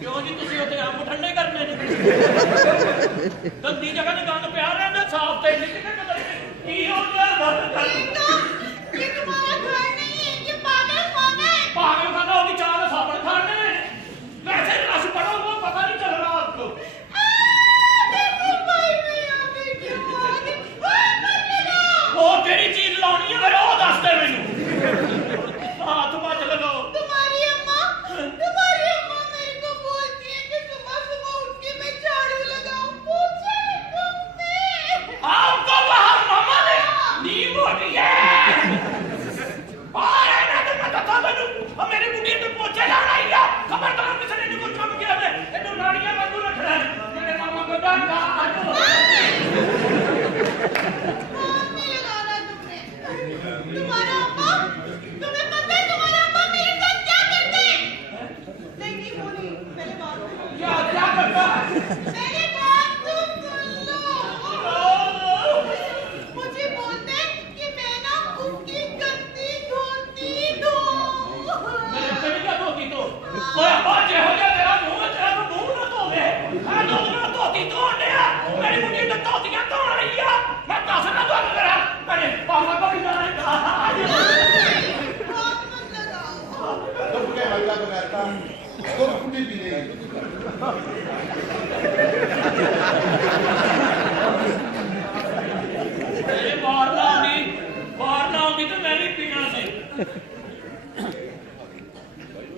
क्यों जी तुम उत्थे अंब ठंडे करने गंदी जगह ते गंद पिया रहंदा साफ ते की हो गया ये तुम्हारा घर नहीं है, ये पागलखाना है। पागलखाना होगी चार साबुन खाने वैसे रस पड़ो वो पता नहीं चल रहा आपको देखो भाई मैं यहाँ पे क्यों आ गई? मत लगाओ। वो केड़ी चीज लानी है मेरे वो दस दे मैनू हाथ मत लगाओ। तुम्हारी अम्मा मेरे को बोलती है कि सुबह सुबह उठ के मैं झाड़ू लगाऊं, पोछा लगाऊं मैं। आपको बाहर मामा ने नींद उठी है बाहर है ना तो मैं बता मैनू अब मेरी बुढ़ी पे पोछे लाना ही है खबरदार किसी ने कुछ काम किया है इन्हों नाड़ियां वांगू रखना है मेरे मामा को डांटा नहीं लगाना तुमने। तुम्हारा अम्मा, तुम्हें पता है तुम्हारा अम्मा मेरे साथ क्या करते हैं? नहीं वो नहीं, पहले बात सुनो। क्या क्या करता है मेरी बात तो सुन लो। मुझे बोलते हैं कि मैं ना उसकी गंदी धोती दूं। मेरे पेट का धोती तो ओए बाजे हो गया तेरा मुंह ना धो दे हां धो ना धोती धो दे मेरी बुढ़ी तो धोतियां धो रही है मैं दस ना धो मेरा मेरे पापा को भी जाना है हाथ मत लगाओ। तो क्या हल्ला तो करता तो कुटी पी रही मेरे बाहर ना होगी तो मैं भी पीना से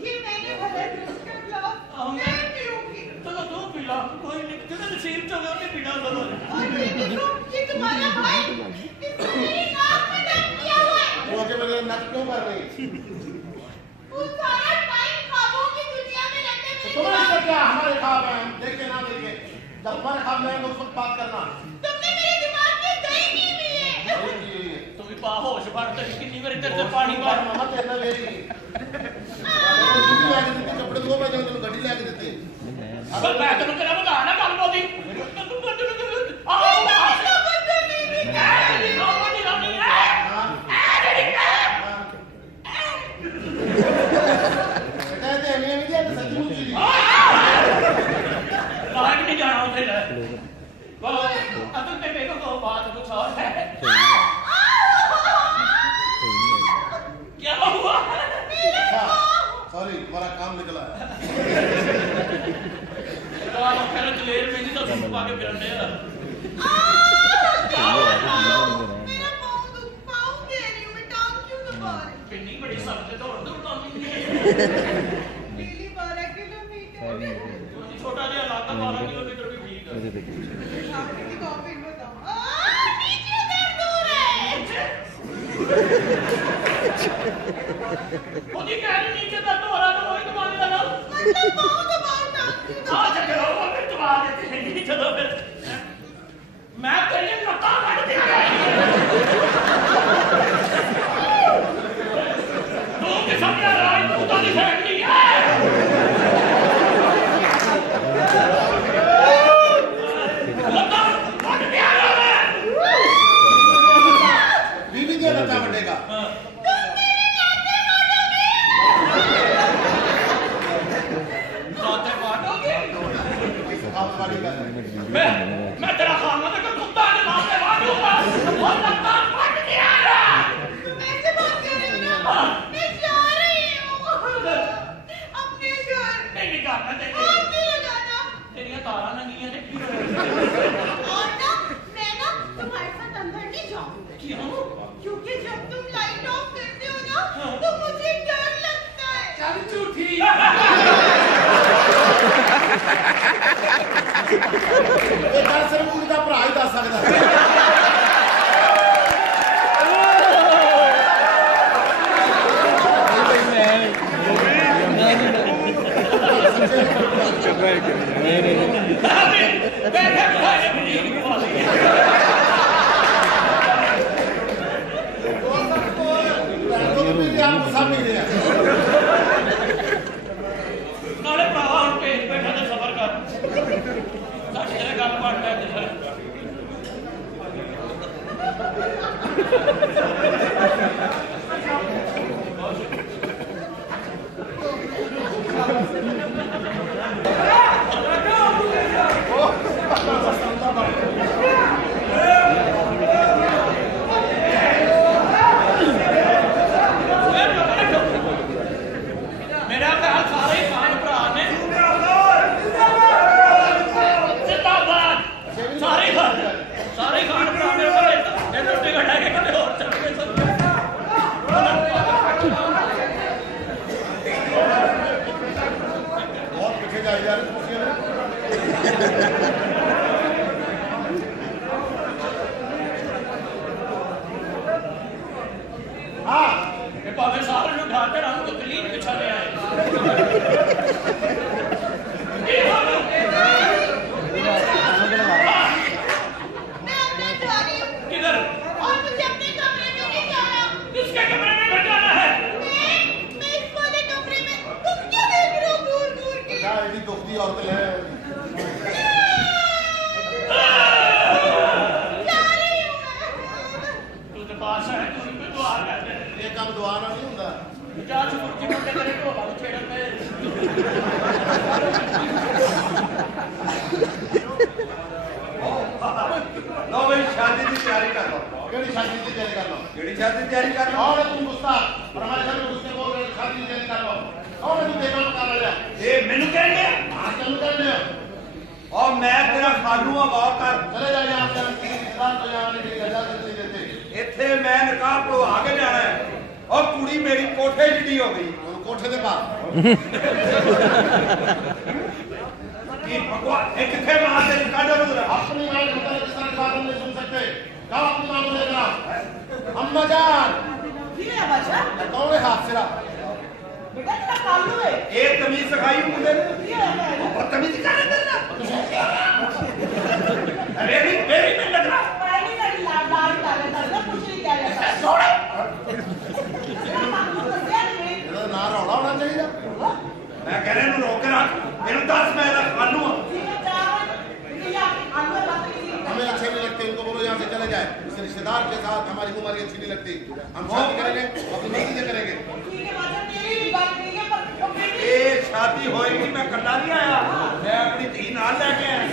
ये मैंने भरा उसका ग्लास, मैं पीऊंगी। तो तू पीला कोई नहीं तेरे नसीब चलो नहीं पीना चलो और ये देखो, ये तुम्हारा भाई, इसने मेरी नाक में दम किया हुआ है। वो आके मेरे नक क्यों कर रही वो सारा टाइम ख्वाबों की दुनिया में रहते तो मेरे तुम्हारे दिमाग से क्या हमारे ख्वाब हैं देखे ना देखे जब हमारे ख्वाब में उस वक्त बात करना तुमने मेरे दिमाग में दही नहीं ली है। तू भी पा होश भर ते कितनी बार तेरे से पानी बार मामा तेरा वेरी कपड़े दो मैं तेरे गड्डी ला के देते अगर मैं तेरे तेरा बता ना गल बोली आओ इसका बदला नहीं देता। कहते हैं नहीं दिया तो सच्ची मुझे नहीं जाना उसे अब मेरे को बात कुछ और है क्या हुआ सॉरी हमारा काम निकला है फिर जलेर में नहीं तो सूट पा के फिरने मेरा पाँव दे रही हूँ, मैं टांग क्यों दबा रही हूँ? पिन्नी बड़ी सख्त है दौड़ दौड़ाती है डेली 12 किलोमीटर। छोटा जिहा इलाका 12 किलोमीटर भी ठीक है किसी को ऑफिस बताओ। नीचे दर्द हो रहा है। खुदी कह रही नीचे दर्द हो रहा है तो वही दबाने लगा मतलब पाँव दबाओ टांग क्यों दबा? अच्छा चलो वो फिर दबा देते हैं चलो फिर मैं तेरी लत्ता काट देंगे तू के सामने राज तू तो नहीं फेंक ली है लत्ता काट दिया मैं बीवी क्या लता बटेगा मैं तेरा खाना तो कुत्ता ने मार के मार दूंगा और लत्ता काट दिया तुम ऐसे बात कर रहे हो ना? मैं जा रही हूँ अपने घर। नहीं करना हाथ चाहिए नहीं लगाना। तेरियां तारा नंगियां ने और ना मैं ना तुम्हारे साथ अंदर नहीं जाऊंगी क्यों क्योंकि जब तुम लाइट ऑफ करते हो ना तो मुझे डर लगता है। चल झूठी ਇਹ ਗੱਲ ਸਿਰਫ ਕੁੜੀ ਦਾ ਭਰਾ ਹੀ ਦੱਸ ਸਕਦਾ ਨਾਲੇ ਭਰਾਵਾ ਹੁਣ ਭੇਜ ਬੈਠਾ ਤੇ ਸਬਰ ਕਰ ਸਾਡੀ ਤੇਰੇ ਗੱਲ ਬਾਤ ਹੈ ਤੇ लगाई जा रही कुर्सियों में हाँ ये भावे सारे लोग ढाते रंग तो कलीन बिछा ले आए ये हम मैं अंदर जा रही हूँ किधर और मुझे अपने कमरे में नहीं जाना। किसके कमरे में बैठ जाना है मैं इस वाले कमरे में तुम क्या देख रहे हो दूर दूर के? क्या यदि दुखती औरतें हैं जा रही हूँ मैं। तू तो बादशाह है तू इनको दुआ करते हैं ये काम दुआना नहीं होता जा छुट्टी मुंडे तेरे को बाबू छेड़न में लो भाई शादी की तैयारी कर लो केड़ी शादी की तैयारी कर लो केड़ी शादी की तैयारी कर लो और तुम गुस्सा और हमारे घर में गुस्से बोल रहे शादी की तैयारी कर लो और तुम देखा कर रहे ये मैनू कहेंगे हाँ चलो कर लिया और मैं तेरा खालू आ गौर कर चले जाइए आप रिश्तेदार तो यहाँ आने की इजाजत नहीं देते इत्थे मैं निकाह पढ़वा के जाना है और कुड़ी मेरी कोठे जिडी हो गई वो कोठे के पास की भगवान एक किथे वहां से निकालो मुझे अपनी मां के मतलब किस तरह की बात हम नहीं सुन सकते जाओ अपनी मां को लेकर आओ अम्मा जान ये है बादशाह कौन है हाफिरा बेटा तेरा कालू है एक तमीज सिखाई मुझे ये है और तमीज कर रहे अरे मेरी में लग रहा पानी का लाल लाल ताले कुछ नहीं क्या जाता छोड़ो तेरा कालू तो क्या नहीं ये ना रौला होना चाहिए मैं कह रहा हूं रोक के रख मेनू 10 मैं खालू हूं हमें अच्छे नहीं लगते इनको बोलो यहाँ से चले जाए इस रिश्तेदार के साथ हमारी उम्र अच्छी नहीं लगती हम शादी करेंगे अपनी मर्जी से करेंगे ये शादी होएगी मैं कल्ला नहीं आया मैं अपनी धी नाल लेके आया